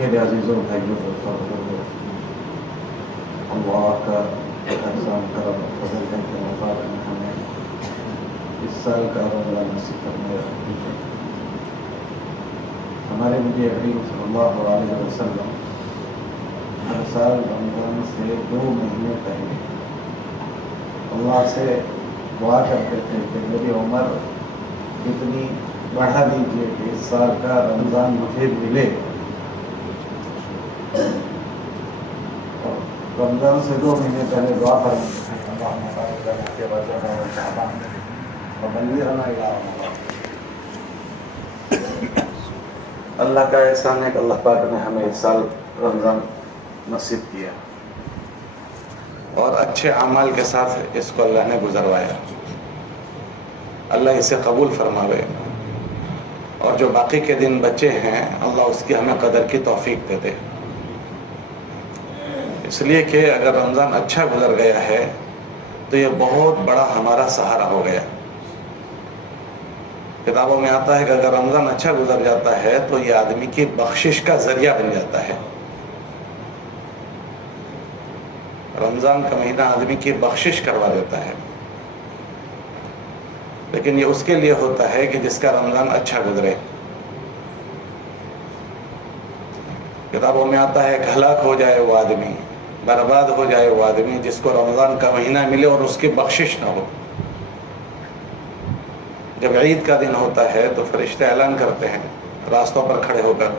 میرے عزیزوں بھائیوں دوستوں بزرگوں، اللہ کا احسان کرم فضل ہے کہ اللہ نے ہمیں اس سال کا رمضان نصیب فرمایا ہے۔ ہمارے نبی کریم صلی اللہ علیہ وسلم ہر سال رمضان سے 2 مہینے پہلے اللہ سے دعا کرتے تھے کہ میری عمر اتنی بڑھا دیجیے کہ اس سال کا رمضان مجھے ملے۔ رمضان سے 2 مہینے پہلے دعا کرتے ہیں اللہ کا احسان ہے کہ اللہ پاک نے ہمیں اس سال رمضان نصیب کیا اور اچھے اعمال کے ساتھ اس کو اللہ نے گزروایا۔ اللہ اسے قبول فرماوے، اور جو باقی کے دن بچے ہیں اللہ اس کی ہمیں قدر کی توفیق دے دے، اس لیے کہ اگر رمضان اچھا گزر گیا ہے تو یہ بہت بڑا ہمارا سہارا ہو گیا۔ کتابوں میں آتا ہے کہ اگر رمضان اچھا گزر جاتا ہے تو یہ آدمی کی بخشش کا ذریعہ بن جاتا ہے۔ رمضان کا مہینہ آدمی کی بخشش کروا دیتا ہے، لیکن یہ اس کے لیے ہوتا ہے کہ جس کا رمضان اچھا گزرے۔ کتابوں میں آتا ہے کہ ہلاک ہو جائے وہ آدمی، برباد ہو جائے وہ آدمی جس کو رمضان کا مہینہ ملے اور اس کی بخشش نہ ہو۔ جب عید کا دن ہوتا ہے تو فرشتے اعلان کرتے ہیں راستوں پر کھڑے ہو کر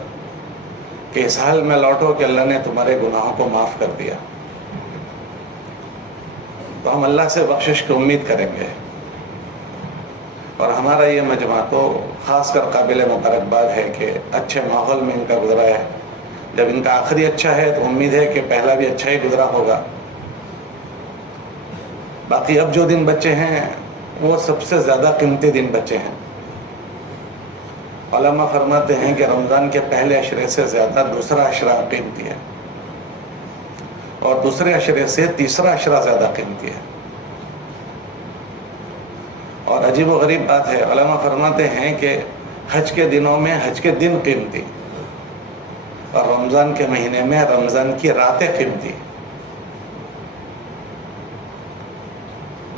کہ اس حال میں لوٹو کہ اللہ نے تمہارے گناہوں کو معاف کر دیا۔ تو ہم اللہ سے بخشش کی امید کریں گے، اور ہمارا یہ مجمع تو خاص کر قابل مبارکباد ہے کہ اچھے ماحول میں ان کا گزرا ہے۔ جب ان کا آخری اچھا ہے تو امید ہے کہ پہلا بھی اچھا ہی گزرا ہوگا۔ باقی اب جو دن بچے ہیں وہ سب سے زیادہ قیمتی دن بچے ہیں۔ علماء فرماتے ہیں کہ رمضان کے پہلے عشرے سے زیادہ دوسرا عشرہ قیمتی ہے، اور دوسرے عشرے سے تیسرا عشرہ زیادہ قیمتی ہے۔ اور عجیب و غریب بات ہے، علماء فرماتے ہیں کہ حج کے دنوں میں حج کے دن قیمتی، اور رمضان کے مہینے میں رمضان کی راتیں قیمتی۔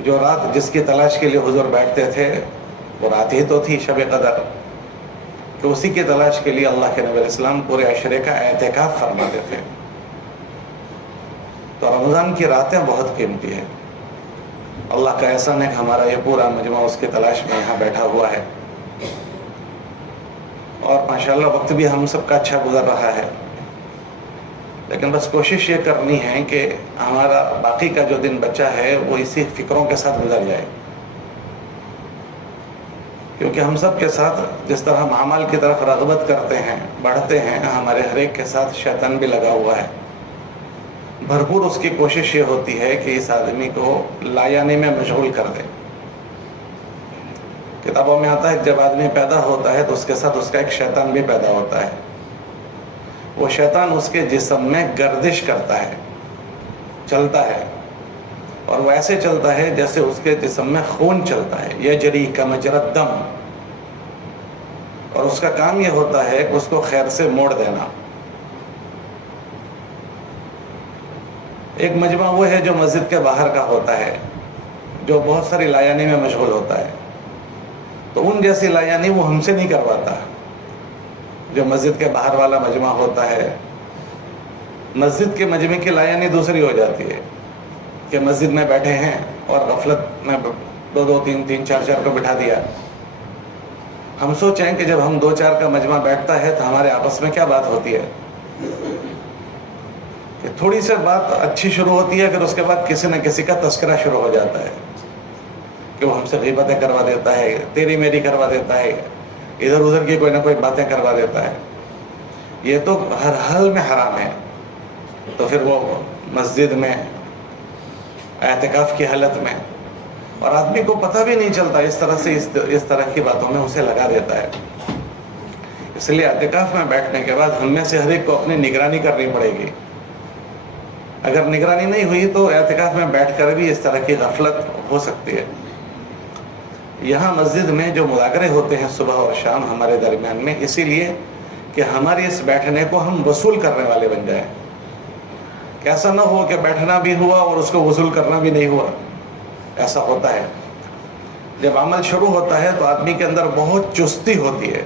جو رات جس کی تلاش کے لیے حضور بیٹھتے تھے وہ رات ہی تو تھی شب قدر، کہ اسی کی تلاش کے لیے اللہ کے نبی علیہ السلام پورے عشرے کا اعتکاف فرماتے تھے۔ تو رمضان کی راتیں بہت قیمتی ہیں۔ اللہ کا احسان ہے کہ ہمارا یہ پورا مجمع اس کی تلاش میں یہاں بیٹھا ہوا ہے، اور ماشاءاللہ وقت بھی ہم سب کا اچھا گزر رہا ہے۔ لیکن بس کوشش یہ کرنی ہے کہ ہمارا باقی کا جو دن بچا ہے وہ اسی فکروں کے ساتھ گزر جائے، کیونکہ ہم سب کے ساتھ جس طرح ہم اعمال کی طرف رغبت کرتے ہیں، بڑھتے ہیں، ہمارے ہر ایک کے ساتھ شیطان بھی لگا ہوا ہے۔ بھرپور اس کی کوشش یہ ہوتی ہے کہ اس آدمی کو لایانی میں مشغول کر دے۔ کتابوں میں آتا ہے کہ جب آدمی پیدا ہوتا ہے تو اس کے ساتھ اس کا ایک شیطان بھی پیدا ہوتا ہے۔ وہ شیطان اس کے جسم میں گردش کرتا ہے، چلتا ہے، اور وہ ایسے چلتا ہے جیسے اس کے جسم میں خون چلتا ہے، یجری کمجری الدم، اور اس کا کام یہ ہوتا ہے کہ اس کو خیر سے موڑ دینا۔ ایک مجمع وہ ہے جو مسجد کے باہر کا ہوتا ہے، جو بہت ساری لایانی میں مشغول ہوتا ہے، تو ان جیسی لایانی وہ ہم سے نہیں کرواتا۔ جو مسجد کے باہر والا مجمع ہوتا ہے، مسجد کے مجمع کی لایانی دوسری ہو جاتی ہے کہ مسجد میں بیٹھے ہیں اور غفلت میں 2 3 4 کو بٹھا دیا۔ ہم سوچیں کہ جب ہم 2 4 کا مجمع بیٹھتا ہے تو ہمارے آپس میں کیا بات ہوتی ہے، کہ تھوڑی سی بات اچھی شروع ہوتی ہے، پھر اس کے بعد کسی نہ کسی کا تذکرہ شروع ہو جاتا ہے کہ وہ ہم سے غیبتیں کروا دیتا ہے، تیری میری کروا دیتا ہے، ادھر ادھر کی کوئی نہ کوئی باتیں کروا دیتا ہے۔ یہ تو ہر حال میں حرام ہے۔ تو پھر وہ مسجد میں اعتکاف کی حالت میں، اور آدمی کو پتہ بھی نہیں چلتا، اس طرح سے اس طرح کی باتوں میں اسے لگا دیتا ہے۔ اس لیے اعتکاف میں بیٹھنے کے بعد ہم میں سے ہر ایک کو اپنی نگرانی کرنی پڑے گی۔ اگر نگرانی نہیں ہوئی تو اعتکاف میں بیٹھ کر بھی اس طرح کی غفلت ہو سکتی ہے۔ یہاں مسجد میں جو مذاکرے ہوتے ہیں صبح اور شام ہمارے درمیان میں، اسی لیے کہ ہماری اس بیٹھنے کو ہم وصول کرنے والے بن جائیں، کہ ایسا نہ ہو کہ بیٹھنا بھی ہوا اور اس کو وصول کرنا بھی نہیں ہوا۔ ایسا ہوتا ہے جب عمل شروع ہوتا ہے تو آدمی کے اندر بہت چستی ہوتی ہے،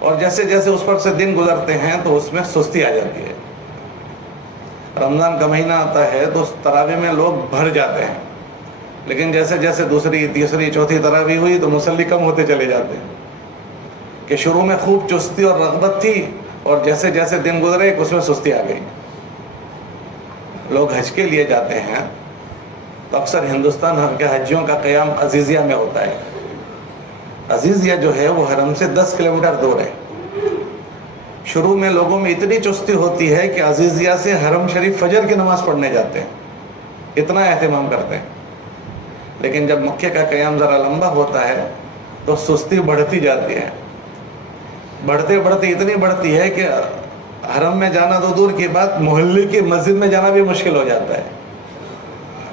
اور جیسے جیسے اس پر سے دن گزرتے ہیں تو اس میں سستی آ جاتی ہے۔ رمضان کا مہینہ آتا ہے تو اس تراویح میں لوگ بھر جاتے ہیں، لیکن جیسے جیسے دوسری تیسری چوتھی تراویح ہوئی تو مصلی کم ہوتے چلے جاتے ہیں، کہ شروع میں خوب چستی اور رغبت تھی، اور جیسے جیسے دن گزرے اس میں سستی آ گئی۔ لوگ حج کے لیے جاتے ہیں تو اکثر ہندوستان کے حجیوں کا قیام عزیزیہ میں ہوتا ہے۔ عزیزیہ جو ہے وہ حرم سے 10 کلومیٹر دور ہے۔ شروع میں لوگوں میں اتنی چستی ہوتی ہے کہ عزیزیہ سے حرم شریف فجر کی نماز پڑھنے جاتے ہیں، اتنا اہتمام کرتے ہیں، لیکن جب مکے کا قیام ذرا لمبا ہوتا ہے تو سستی بڑھتی جاتی ہے، بڑھتے بڑھتے اتنی بڑھتی ہے کہ حرم میں جانا تو دور کی بات، محلے کی مسجد میں جانا بھی مشکل ہو جاتا ہے۔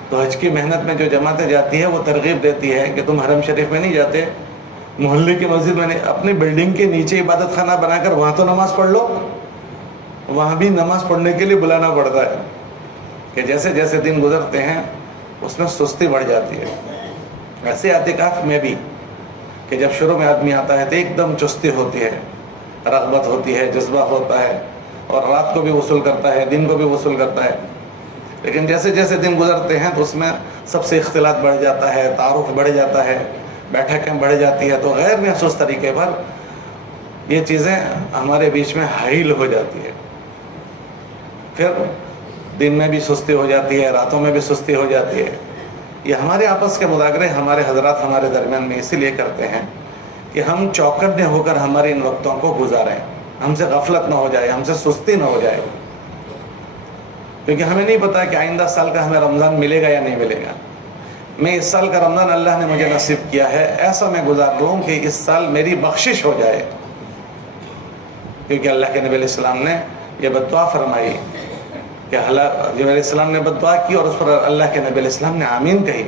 تو حج کی محنت میں جو جماعتیں جاتی ہے وہ ترغیب دیتی ہے کہ تم حرم شریف میں نہیں جاتے، محلے کی مسجد میں نہیں، اپنی بلڈنگ کے نیچے عبادت خانہ بنا کر وہاں تو نماز پڑھ لو۔ وہاں بھی نماز پڑھنے کے لیے بلانا پڑتا ہے، کہ جیسے جیسے دن گزرتے ہیں اس میں سستی بڑھ جاتی ہے۔ ایسے اعتکاف میں بھی کہ جب شروع میں آدمی آتا ہے تو ایک دم چستی ہوتی ہے، رغبت ہوتی ہے، جذبہ ہوتا ہے، اور رات کو بھی وصول کرتا ہے، دن کو بھی وصول کرتا ہے، لیکن جیسے جیسے دن گزرتے ہیں تو اس میں سب سے اختلاط بڑھ جاتا ہے، تعارف بڑھ جاتا ہے، بیٹھکیں بڑھ جاتی ہے، تو غیر محسوس طریقے پر یہ چیزیں ہمارے بیچ میں حائل ہو جاتی ہے۔ پھر دن میں بھی سستی ہو جاتی ہے، راتوں میں بھی سستی ہو جاتی ہے۔ یہ ہمارے آپس کے مذاکرے ہمارے حضرات ہمارے درمیان میں اسی لیے کرتے ہیں کہ ہم چوکنے ہو کر ہمارے ان وقتوں کو گزاریں، ہم سے غفلت نہ ہو جائے، ہم سے سستی نہ ہو جائے، کیونکہ ہمیں نہیں پتا کہ آئندہ سال کا ہمیں رمضان ملے گا یا نہیں ملے گا۔ میں اس سال کا رمضان اللہ نے مجھے نصیب کیا ہے، ایسا میں گزار لوں کہ اس سال میری بخشش ہو جائے، کیونکہ اللہ کے نبی علیہ السلام نے یہ بددعا فرمائی کہ جب علیہ السلام نے بددعا کی اور اس پر اللہ کے نبی علیہ السلام نے آمین کہی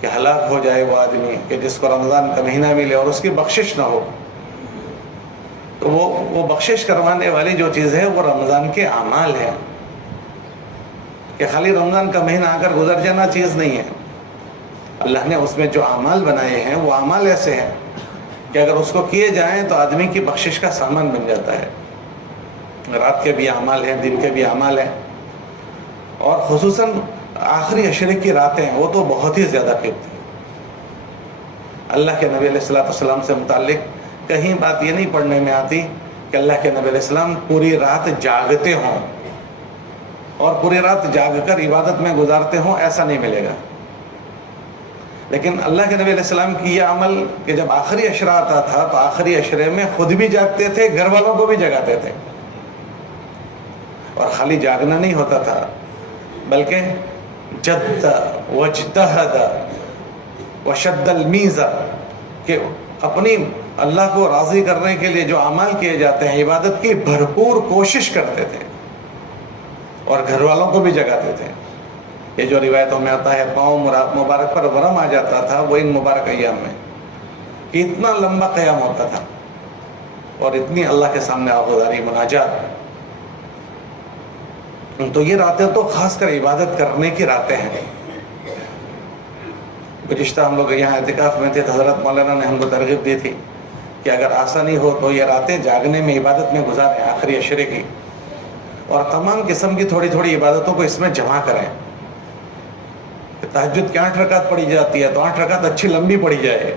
کہ ہلاک ہو جائے وہ آدمی کہ جس کو رمضان کا مہینہ ملے اور اس کی بخشش نہ ہو۔ تو وہ بخشش کروانے والی جو چیز ہے وہ رمضان کے اعمال ہے، کہ خالی رمضان کا مہینہ آ کر گزر جانا چیز نہیں ہے۔ اللہ نے اس میں جو اعمال بنائے ہیں وہ اعمال ایسے ہیں کہ اگر اس کو کیے جائیں تو آدمی کی بخشش کا سامان بن جاتا ہے۔ رات کے بھی اعمال ہیں، دن کے بھی اعمال ہیں، اور خصوصاً آخری عشرے کی راتیں وہ تو بہت ہی زیادہ قیمتی ہیں۔ اللہ کے نبی علیہ السلام سے متعلق کہیں بات یہ نہیں پڑھنے میں آتی کہ اللہ کے نبی علیہ السلام پوری رات جاگتے ہوں اور پوری رات جاگ کر عبادت میں گزارتے ہوں، ایسا نہیں ملے گا۔ لیکن اللہ کے نبی علیہ السلام کی یہ عمل کہ جب آخری عشرہ آتا تھا تو آخری عشرے میں خود بھی جاگتے تھے، گھر والوں کو بھی جگاتے تھے، اور خالی جاگنا نہیں ہوتا تھا بلکہ جد واجتہد وشد المیزہ، کہ اپنی اللہ کو راضی کرنے کے لیے جو اعمال کیے جاتے ہیں عبادت کی بھرپور کوشش کرتے تھے، اور گھر والوں کو بھی جگاتے تھے۔ یہ جو روایتوں میں آتا ہے پاؤں مبارک پر ورم آ جاتا تھا، وہ ان مبارک ایام میں کہ اتنا لمبا قیام ہوتا تھا اور اتنی اللہ کے سامنے آہوازاری، مناجات۔ تو یہ راتیں تو خاص کر عبادت کرنے کی راتیں ہیں۔ گزشتہ ہم لوگ یہاں اعتکاف میں تھے تو حضرت مولانا نے ہم کو ترغیب دی تھی کہ اگر آسانی ہو تو یہ راتیں جاگنے میں عبادت میں گزاریں آخری عشرے کی، اور تمام قسم کی تھوڑی تھوڑی عبادتوں کو اس میں جمع کریں۔ تہجد کی 8 رکعت پڑھی جاتی ہے تو 8 رکعت اچھی لمبی پڑھی جائے،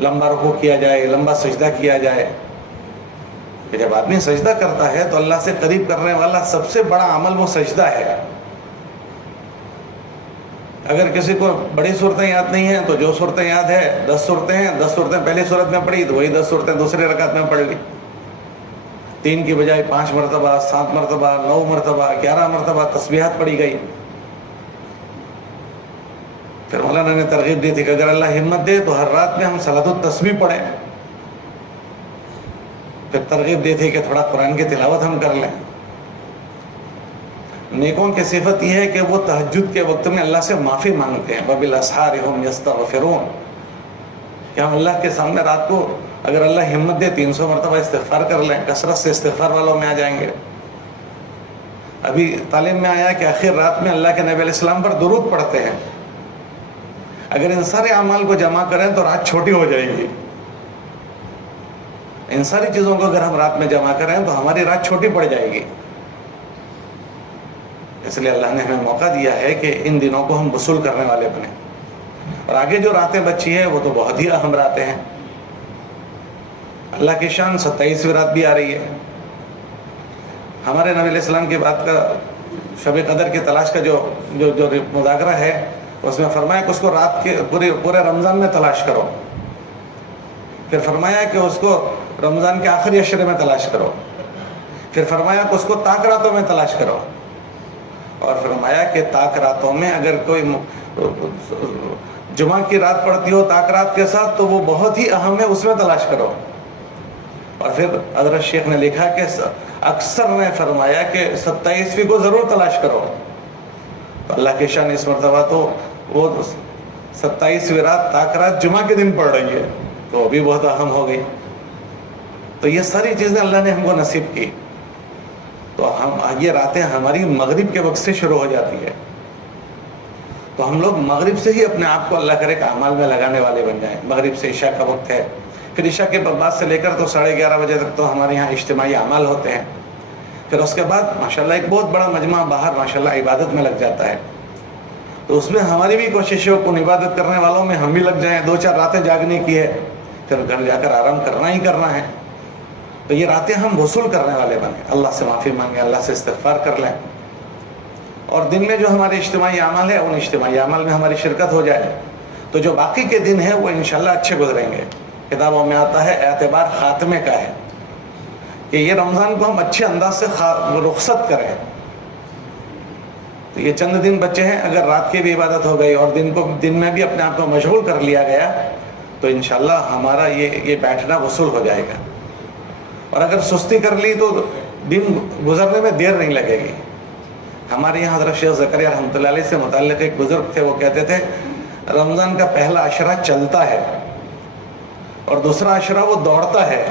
لمبا رکوع کیا جائے، لمبا سجدہ کیا جائے، کہ جب آدمی سجدہ کرتا ہے تو اللہ سے قریب کرنے والا سب سے بڑا عمل وہ سجدہ ہے۔ اگر کسی کو بڑی صورتیں یاد نہیں ہیں تو جو صورتیں یاد ہے 10 صورتیں ہیں، 10 صورتیں پہلی صورت میں پڑھی تو وہی 10 صورتیں دوسری رکعت میں پڑھ لی، 3 کی بجائے 5 مرتبہ، 7 مرتبہ، 9 مرتبہ، 11 مرتبہ تسبیحات پڑھی گئی۔ پھر مولانا نے ترغیب دی تھی کہ اگر اللہ ہمت دے تو ہر رات میں ہم صلاۃ التسبیح پڑھیں۔ پھر ترغیب دی تھی کہ تھوڑا قرآن کی تلاوت ہم کر لیں۔ نیکوں کی صفت یہ ہے کہ وہ تہجد کے وقت میں اللہ سے معافی مانگتے ہیں، وَبِالْأَسْحَارِ هُمْ يَسْتَغْفِرُونَ، کہ ہم اللہ کے سامنے رات کو اگر اللہ ہمت دے 300 مرتبہ استغفار کر لیں، کثرت سے استغفار والوں میں آ جائیں گے۔ ابھی تعلیم میں آیا کہ آخر رات میں اللہ کے نبی علیہ السلام پر درود پڑھتے ہیں۔ اگر ان سارے اعمال کو جمع کریں تو رات چھوٹی ہو جائے گی۔ ان ساری چیزوں کو اگر ہم رات میں جمع کریں تو ہماری رات چھوٹی پڑ جائے گی۔ اس لیے اللہ نے ہمیں موقع دیا ہے کہ ان دنوں کو ہم وصول کرنے والے بنیں، اور آگے جو راتیں بچی ہیں وہ تو بہت ہی اہم راتیں ہیں۔ اللہ کی شان 27ویں رات بھی آ رہی ہے۔ ہمارے نبی علیہ السلام کی بات کا شب قدر کی تلاش کا جو مذاکرہ ہے، اس میں فرمایا کہ اس کو رات کے پورے رمضان میں تلاش کرو، پھر فرمایا کہ اس کو رمضان کے آخری عشرے میں تلاش کرو، پھر فرمایا کہ اس کو تاک راتوں میں تلاش کرو، اور فرمایا کہ تاک راتوں میں اگر کوئی جمعہ کی رات پڑتی ہو تاک رات کے ساتھ تو وہ بہت ہی اہم ہے، اس میں تلاش کرو۔ اور پھر حضرت شیخ نے لکھا کہ اکثر نے فرمایا کہ 27ویں کو ضرور تلاش کرو۔ تو اللہ کی شان اس مرتبہ تو وہ 27ویں رات تاک رات جمعہ کے دن پڑ رہی ہے، تو وہ بھی بہت اہم ہو گئی۔ تو یہ ساری چیزیں اللہ نے ہم کو نصیب کی، تو یہ راتیں ہماری مغرب کے وقت سے شروع ہو جاتی ہے، تو ہم لوگ مغرب سے ہی اپنے آپ کو اللہ کرے کہ اعمال میں لگانے والے بن جائیں۔ مغرب سے عشاء کا وقت ہے، پھر عشاء کے بعد سے لے کر تو 11:30 بجے تک تو ہمارے یہاں اجتماعی اعمال ہوتے ہیں، پھر اس کے بعد ماشاءاللہ ایک بہت بڑا مجمع باہر ماشاءاللہ عبادت میں لگ جاتا ہے، تو اس میں ہماری بھی کوشش ہے ان عبادت کرنے والوں میں ہم بھی لگ جائیں۔ 2-4 راتیں جاگنے کی ہے، پھر گھر جا کر آرام کرنا ہی کرنا ہے، تو یہ راتیں ہم وصول کرنے والے بنیں، اللہ سے معافی مانگیں، اللہ سے استغفار کر لیں، اور دن میں جو ہمارے اجتماعی اعمال ہے ان اجتماعی اعمال میں ہماری شرکت ہو جائے، تو جو باقی کے دن ہیں وہ انشاءاللہ اچھے گزریں گے۔ کتابوں میں آتا ہے اعتبار خاتمے کا ہے کہ یہ رمضان کو ہم اچھے انداز سے رخصت کریں۔ تو یہ چند دن بچے ہیں، اگر رات کی بھی عبادت ہو گئی اور دن میں بھی اپنے آپ کو مشغول کر لیا گیا تو انشاءاللہ ہمارا یہ بیٹھنا وصول ہو جائے گا، اور اگر سستی کر لی تو دن گزرنے میں دیر نہیں لگے گی۔ ہمارے یہاں حضرت شیخ زکریا رحمۃ اللہ علیہ سے متعلق ایک بزرگ تھے، وہ کہتے تھے رمضان کا پہلا عشرہ چلتا ہے، اور دوسرا عشرہ وہ دوڑتا ہے،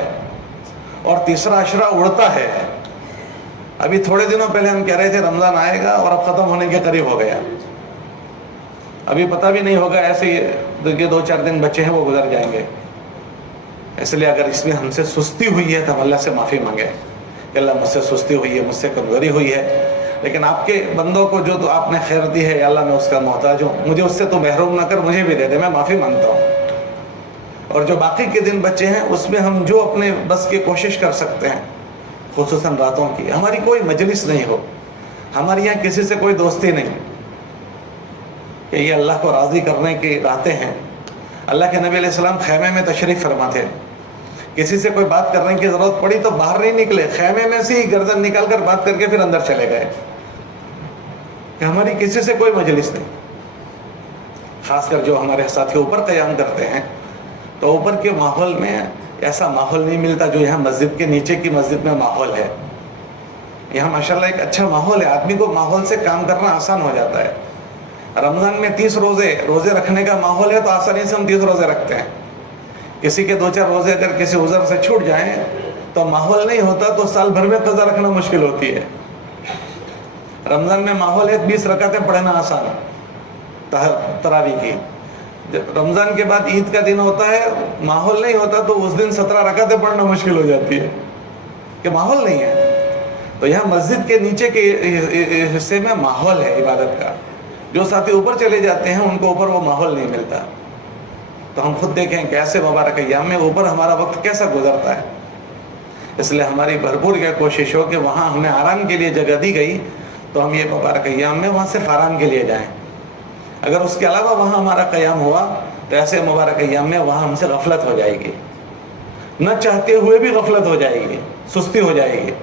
اور تیسرا عشرہ اڑتا ہے۔ ابھی تھوڑے دنوں پہلے ہم کہہ رہے تھے رمضان آئے گا اور اب ختم ہونے کے قریب ہو گیا، ابھی پتہ بھی نہیں ہوگا، ایسے ہی 2-4 دن بچے ہیں وہ گزر جائیں گے۔ اس لیے اگر اس میں ہم سے سستی ہوئی ہے تو ہم اللہ سے معافی مانگیں کہ اللہ مجھ سے سستی ہوئی ہے، مجھ سے کمزوری ہوئی ہے، لیکن آپ کے بندوں کو جو تو آپ نے خیر دی ہے یا اللہ میں اس کا محتاج ہوں، مجھے اس سے تو محروم نہ کر، مجھے بھی دے دے، میں معافی مانگتا ہوں۔ اور جو باقی کے دن بچے ہیں اس میں ہم جو اپنے بس کی کوشش کر سکتے ہیں، خصوصاً راتوں کی، ہماری کوئی مجلس نہیں ہو، ہمارے یہاں کسی سے کوئی دوستی نہیں، کہ یہ اللہ کو راضی کرنے کی راتیں ہیں۔ اللہ کے نبی علیہ السلام خیمے میں تشریف فرما تھے، کسی سے کوئی بات کرنے کی ضرورت پڑی تو باہر نہیں نکلے، خیمے میں سے ہی گردن نکال کر بات کر کے پھر اندر چلے گئے، کہ ہماری کسی سے کوئی مجلس نہیں۔ خاص کر جو ہمارے ساتھی اوپر قیام کرتے ہیں تو اوپر کے ماحول میں ایسا ماحول نہیں ملتا جو یہاں مسجد کے نیچے کی مسجد میں ماحول ہے۔ یہاں ماشاءاللہ ایک اچھا ماحول ہے، آدمی کو ماحول سے کام کرنا آسان ہو جاتا ہے۔ رمضان میں 30 روزے رکھنے کا ماحول ہے تو آسانی سے ہم 30 روزے رکھتے ہیں۔ کسی کے 2-4 روزے اگر کسی عذر سے چھوٹ جائیں تو ماحول نہیں ہوتا تو سال بھر میں قضا رکھنا مشکل ہوتی ہے۔ رمضان میں ماحول ہے 20 رکعتیں پڑھنا آسان ہے تراویح کی، رمضان کے بعد عید کا دن ہوتا ہے، ماحول نہیں ہوتا تو اس دن 17 رکعتیں پڑھنا مشکل ہو جاتی ہے کہ ماحول نہیں ہے۔ تو یہاں مسجد کے نیچے کے حصے میں ماحول ہے عبادت کا، جو ساتھی اوپر چلے جاتے ہیں ان کو اوپر وہ ماحول نہیں ملتا۔ تو ہم خود دیکھیں کہ ایسے مبارک ایام میں اوپر ہمارا وقت کیسا گزرتا ہے۔ اس لیے ہماری بھرپور یہ کوشش ہو کہ وہاں ہمیں آرام کے لیے جگہ دی گئی تو ہم یہ مبارک ایام میں وہاں صرف آرام کے لیے جائیں۔ اگر اس کے علاوہ وہاں ہمارا قیام ہوا تو ایسے مبارک ایام میں وہاں ہم سے غفلت ہو جائے گی، نہ چاہتے ہوئے بھی غفلت ہو جائے گی، سستی ہو جائے گی،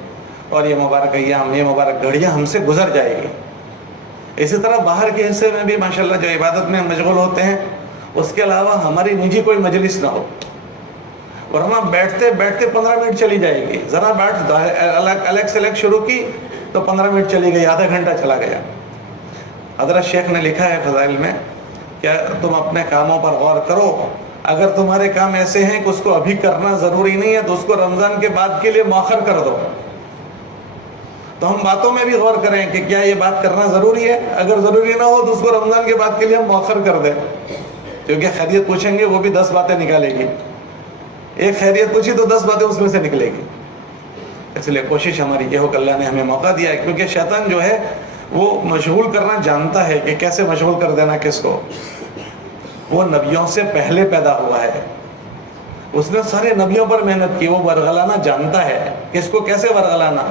اور یہ مبارک ایام، یہ مبارک گھڑیاں ہم سے گزر جائے گی۔ اسی طرح باہر کے حصے میں بھی ماشاءاللہ جو عبادت میں مشغول ہوتے ہیں، اس کے علاوہ ہماری نجی کوئی مجلس نہ ہو، ورنہ بیٹھتے بیٹھتے 15 منٹ چلی جائے گی، ذرا بیٹھ الگ سے الگ شروع کی تو 15 منٹ چلی گئی، آدھا گھنٹہ چلا گیا۔ حضرت شیخ نے لکھا ہے فضائل میں کہ تم اپنے کاموں پر غور کرو اگر تمہارے کام ایسے ہیں کہ اس کو ابھی کرنا ضروری نہیں ہے تو اس کو رمضان کے بعد کے لیے مؤخر کر دو. تو ہم باتوں میں بھی غور کریں کہ کیا یہ بات کرنا ضروری ہے. اگر ضروری نہ ہو تو اس کو رمضان کے بعد کے لیے ہم مؤخر کر دیں, کیونکہ خیریت پوچھیں گے وہ بھی 10 باتیں نکالے گی. ایک خیریت پوچھی تو 10 باتیں اس میں سے نکلے گی. اس لیے کوشش ہماری یہ ہو کہ اللہ نے ہمیں موقع دیا ہے, کیونکہ شیطان جو ہے وہ مشغول کرنا جانتا ہے کہ کیسے مشغول کر دینا کس کو. وہ نبیوں سے پہلے پیدا ہوا ہے, اس نے سارے نبیوں پر محنت کی, وہ ورغلانا جانتا ہے کہ اس کو کیسے ورغلانا.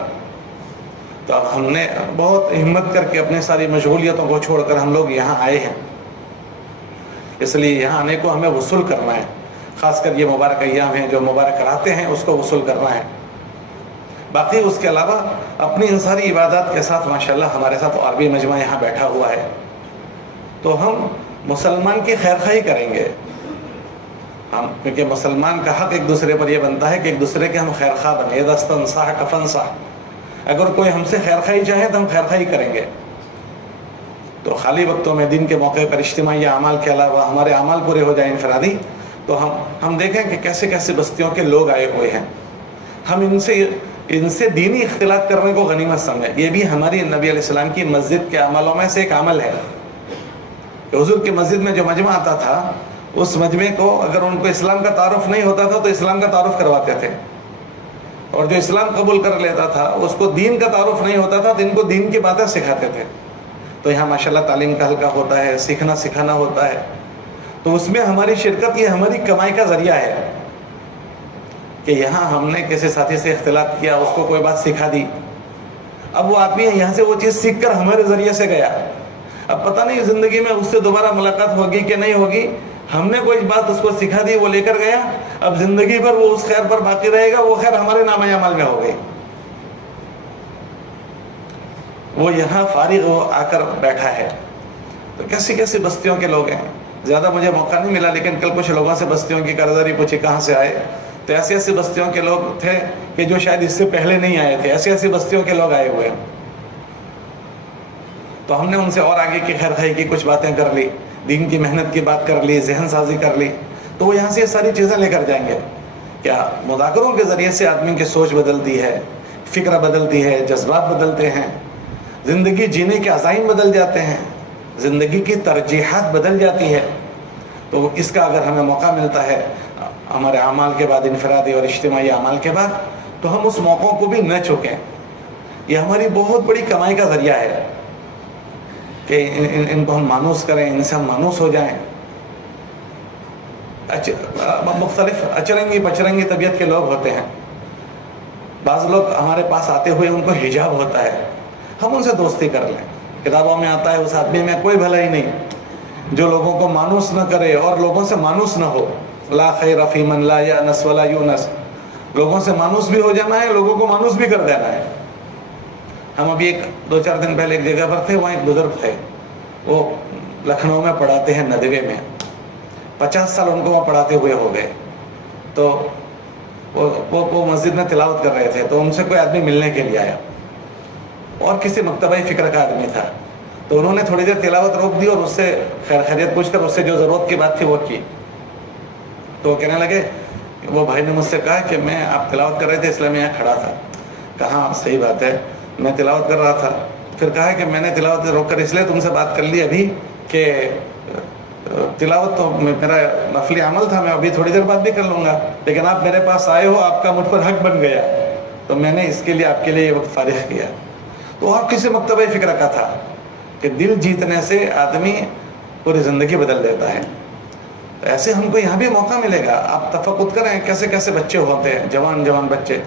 تو اب ہم نے بہت ہمت کر کے اپنی ساری مشغولیتوں کو چھوڑ کر ہم لوگ یہاں آئے ہیں. اس لیے یہاں آنے کو ہمیں وصول کرنا ہے, خاص کر یہ مبارک ایام ہیں جو مبارک راتیں ہیں اس کو وصول کرنا ہے. باقی اس کے علاوہ اپنی ان ساری عبادات کے ساتھ ماشاءاللہ ہمارے ساتھ اور بھی مجمع یہاں بیٹھا ہوا ہے, تو ہم مسلمان کی خیر خواہی کریں گے. ہم کیونکہ مسلمان کا حق ایک دوسرے پر یہ بنتا ہے کہ ایک دوسرے کے ہم خیر خواہ بنیں. دستن صاح کفن صاح, اگر کوئی ہم سے خیر خواہی چاہے تو ہم خیر خواہی کریں گے. تو خالی وقتوں میں دن کے موقع پر اجتماعی اعمال کے علاوہ ہمارے اعمال پورے ہو جائیں انفرادی, تو ہم دیکھیں کہ کیسے کیسے بستیوں کے لوگ آئے ہوئے ہیں. ہم ان سے دینی اختلاط کرنے کو غنیمت سمجھیں. یہ بھی ہماری نبی علیہ السلام کی مسجد کے عملوں میں سے ایک عمل ہے. حضور کی مسجد میں جو مجمع آتا تھا, اس مجمع کو اگر ان کو اسلام کا تعارف نہیں ہوتا تھا تو اسلام کا تعارف کرواتے تھے, اور جو اسلام قبول کر لیتا تھا اس کو دین کا تعارف نہیں ہوتا تھا تو ان کو دین کی باتیں سکھاتے تھے. تو یہاں ماشاءاللہ تعلیم کا حلقہ ہوتا ہے, سیکھنا سکھانا ہوتا ہے. تو اس میں ہماری شرکت یہ ہماری کمائی کا ذریعہ ہے کہ یہاں ہم نے کسی ساتھی سے اختلاط کیا, اس کو کوئی بات سکھا دی. اب وہ آدمی یہاں سے وہ چیز سیکھ کر ہمارے ذریعے سے گیا. اب پتہ نہیں زندگی میں اس سے دوبارہ ملاقات ہوگی کہ نہیں ہوگی. ہم نے کوئی بات اس کو سکھا دی, وہ لے کر گیا, اب زندگی بھر وہ اس خیر پر باقی رہے گا. وہ خیر ہمارے نام اعمال میں ہو گئی. وہ یہاں فارغ ہو آ کر بیٹھا ہے. تو کیسی کیسی بستیوں کے لوگ ہیں. زیادہ مجھے موقع نہیں ملا, لیکن کل کچھ لوگوں سے بستیوں کی کارگزاری پوچھی کہاں سے آئے, تو ایسی ایسی بستیوں کے لوگ تھے کہ جو شاید اس سے پہلے نہیں آئے تھے. ایسی ایسی بستیوں کے لوگ آئے ہوئے ہیں. تو ہم نے ان سے اور آگے کی خیر خواہی کی کچھ باتیں کر لی, دین کی محنت کی بات کر لی, ذہن سازی کر لی. تو وہ یہاں سے یہ ساری چیزیں لے کر جائیں گے. کیا مذاکروں کے ذریعے سے آدمی کی سوچ بدلتی ہے, فکر بدلتی ہے, جذبات بدلتے ہیں, زندگی جینے کے عزائم بدل جاتے ہیں, زندگی کی ترجیحات بدل جاتی ہے. تو اس کا اگر ہمیں موقع ملتا ہے ہمارے اعمال کے بعد, انفرادی اور اجتماعی اعمال کے بعد, تو ہم اس موقعوں کو بھی نہ چوکیں. یہ ہماری بہت بڑی کمائی کا ذریعہ ہے کہ ان کو ہم مانوس کریں, ان سے ہم مانوس ہو جائیں. مختلف اچرنگی پچرنگی طبیعت کے لوگ ہوتے ہیں. بعض لوگ ہمارے پاس آتے ہوئے ان کو حجاب ہوتا ہے, ہم ان سے دوستی کر لیں. کتابوں میں آتا ہے اس آدمی میں کوئی بھلائی نہیں جو لوگوں کو مانوس نہ کرے اور لوگوں سے مانوس نہ ہو. لا خیر فی من لا یأنس ولا یونس. لوگوں سے مانوس بھی ہو جانا ہے, لوگوں کو مانوس بھی کر دینا ہے. ہم ابھی 2-4 دن پہلے ایک جگہ پر تھے, وہاں ایک بزرگ تھے, وہ لکھنؤ میں پڑھاتے ہیں ندوے میں. 50 سال ان کو وہاں پڑھاتے ہوئے ہو گئے. تو وہ مسجد میں تلاوت کر رہے تھے, تو ان سے کوئی آدمی ملنے کے لیے آیا, اور کسی مکتبہ فکر کا آدمی تھا. تو انہوں نے تھوڑی دیر تلاوت روک دی اور اس سے خیر خیریت پوچھ کر اس سے جو ضرورت کی بات تھی وہ کی. تو وہ کہنے لگے, وہ بھائی نے مجھ سے کہا کہ میں آپ تلاوت کر رہے تھے اس لیے میں یہاں کھڑا تھا. کہا صحیح بات ہے, میں تلاوت کر رہا تھا. پھر کہا کہ میں نے تلاوت روک کر اس لیے تم سے بات کر لی ابھی کہ تلاوت تو میرا نفلی عمل تھا, میں ابھی تھوڑی دیر بعد بھی کر لوں گا, لیکن آپ میرے پاس آئے ہو, آپ کا مجھ پر حق بن گیا, تو میں نے اس کے لیے آپ کے لیے یہ وقت فارغ کیا. تو آپ کسی مکتبہ فکر کا تھا کہ دل جیتنے سے آدمی پوری زندگی بدل دیتا ہے. تو ایسے ہم کو یہاں بھی موقع ملے گا. آپ تفقد کریں کیسے کیسے بچے ہوتے ہیں, جوان بچے,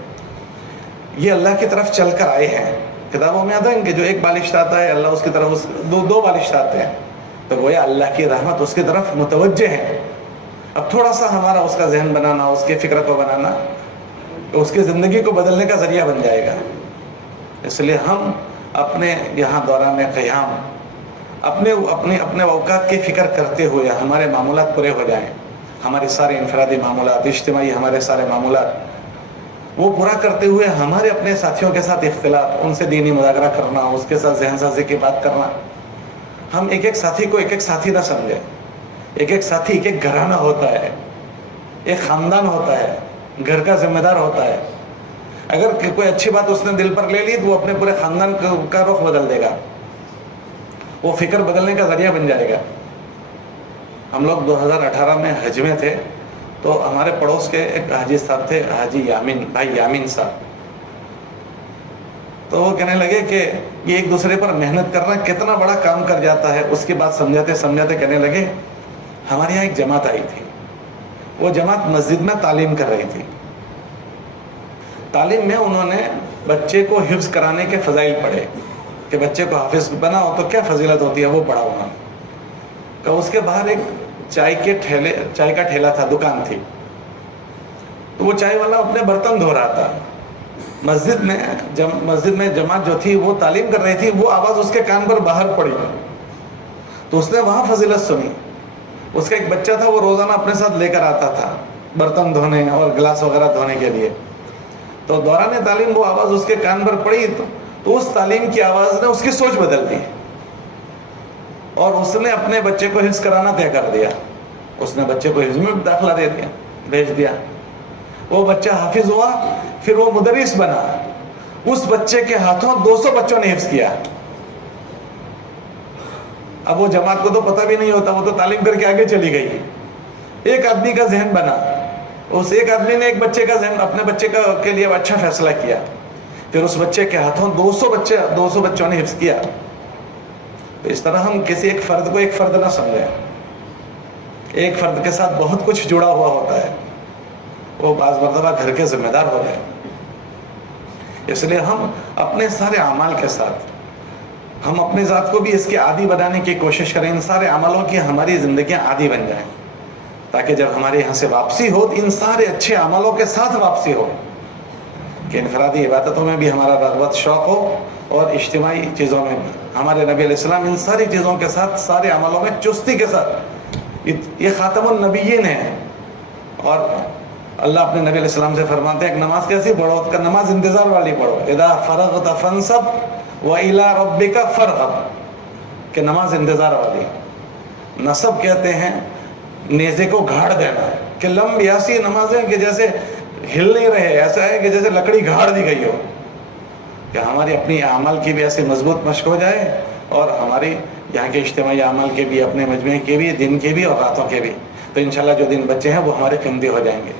یہ اللہ کی طرف چل کر آئے ہیں. کتابوں میں آتا ہے کہ جو ایک بالشت آتا ہے اللہ اس کی طرف دو بالشت آتے ہیں, تو گویا اللہ کی رحمت اس کی طرف متوجہ ہے. اب تھوڑا سا ہمارا اس کا ذہن بنانا, اس کے فکر کو بنانا, اس کی زندگی کو بدلنے کا ذریعہ بن جائے گا. اس لیے ہم اپنے یہاں دوران قیام اپنے اوقات کی فکر کرتے ہوئے ہمارے معمولات پورے ہو جائیں. ہمارے سارے انفرادی معمولات, اجتماعی ہمارے سارے معمولات, وہ پورا کرتے ہوئے ہمارے اپنے ساتھیوں کے ساتھ اختلاط, ان سے دینی مذاکرہ کرنا, اس کے ساتھ ذہن سازی کی بات کرنا. ہم ایک ایک ساتھی کو ایک ایک ساتھی نہ سمجھیں. ایک ایک ساتھی ایک ایک گھرانہ ہوتا ہے. ایک خاندان ہوتا ہے، گھر کا ذمہ دار ہوتا ہے. اگر کوئی اچھی بات اس نے دل پر لے لی تو وہ اپنے پورے خاندان کا رخ بدل دے گا، وہ فکر بدلنے کا ذریعہ بن جائے گا. ہم لوگ 2018 میں حج میں تھے تو ہمارے پڑوس کے ایک حاجی صاحب تھے، حاجی یامین بھائی یامین صاحب. تو وہ کہنے لگے کہ یہ ایک دوسرے پر محنت کرنا کتنا بڑا کام کر جاتا ہے. اس کی بات سمجھاتے سمجھاتے کہنے لگے ہمارے یہاں ایک جماعت آئی تھی، وہ جماعت مسجد میں تعلیم کر رہی تھی. تعلیم میں انہوں نے بچے کو حفظ کرانے کے فضائل پڑھے کہ بچے کو حافظ بناؤ تو کیا فضیلت ہوتی ہے، وہ پڑھا انہوں نے. کہ اس کے باہر ایک چائے کا ٹھیلا تھا، دکان تھی. تو وہ چائے والا اپنے برتن دھو رہا تھا. مسجد میں جماعت جو تھی وہ تعلیم کر رہی تھی، وہ آواز اس کے کان پر باہر پڑی تو اس نے وہاں فضیلت سنی. اس کا ایک بچہ تھا، وہ روزانہ اپنے ساتھ لے کر آتا تھا برتن دھونے اور گلاس وغیرہ دھونے کے لیے. تو دوران تعلیم وہ آواز اس کے کان پر پڑی تو اس تعلیم کی آواز نے اس کی سوچ بدل دی اور اس نے اپنے بچے کو حفظ کرانا طے کر دیا. اس نے بچے کو حفظ میں داخلہ دے دیا، بھیج دیا. وہ بچہ حافظ ہوا، پھر وہ مدرس بنا. اس بچے کے ہاتھوں 200 بچوں نے حفظ کیا. اب وہ جماعت کو تو پتہ بھی نہیں ہوتا، وہ تو تعلیم کر کے آگے چلی گئی. ایک آدمی کا ذہن بنا، اس ایک آدمی نے ایک بچے کا ذہن اپنے بچے کے لیے اچھا فیصلہ کیا. پھر اس بچے کے ہاتھوں 200 بچوں نے حفظ کیا. تو اس طرح ہم کسی ایک فرد کو ایک فرد نہ سمجھیں. ایک فرد کے ساتھ بہت کچھ جڑا ہوا ہوتا ہے، وہ بعض مرتبہ گھر کے ذمہ دار ہو رہے ہیں. اس لیے ہم اپنے سارے اعمال کے ساتھ ہم اپنی ذات کو بھی اس کے عادی بنانے کی کوشش کریں. ان سارے عملوں کی ہماری زندگیاں عادی بن جائیں تاکہ جب ہمارے یہاں سے واپسی ہو تو ان سارے اچھے عملوں کے ساتھ واپسی ہو کہ انفرادی عبادتوں میں بھی ہمارا رغبت شوق ہو اور اجتماعی چیزوں میں بھی. ہمارے نبی علیہ السلام ان ساری چیزوں کے ساتھ سارے عملوں میں چستی کے ساتھ، یہ خاتم النبیین ہیں. اور اللہ اپنے نبی علیہ السلام سے فرماتے ہیں کہ نماز کیسی پڑھو؟ کہ نماز انتظار والی پڑھو. اذا فرغت فانصب وإلی ربک فارغب، کہ نماز انتظار والی. نصب کہتے ہیں نیزے کو گھاڑ دینا، کہ لمبی ایسی نمازیں کہ جیسے ہل نہیں رہے، ایسا ہے کہ جیسے لکڑی گھاڑ دی گئی ہو. کہ ہماری اپنی اعمال کی بھی ایسی مضبوط مشق ہو جائے اور ہماری یہاں کے اجتماعی اعمال کے بھی، اپنے مجمع کے بھی، دن کے بھی اور راتوں کے بھی. تو انشاءاللہ جو دن بچے ہیں وہ ہمارے قیمتی ہو جائیں گے.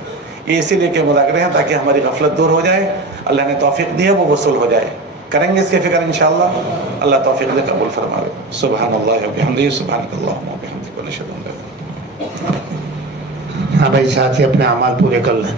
یہ اسی لیے کہ مذاکرے ہیں تاکہ ہماری غفلت دور ہو جائے. اللہ نے توفیق دی ہے وہ وصول ہو جائے. کریں گے اس کی فکر انشاءاللہ. اللہ توفیق دے، قبول فرمائے. سبحان اللہ و بحمدہ، سبحانک اللہم و بحمدک، ونشہد ان لا الہ الا انت. ہاں بھائی، ساتھی اپنے اعمال پورے کر لیں.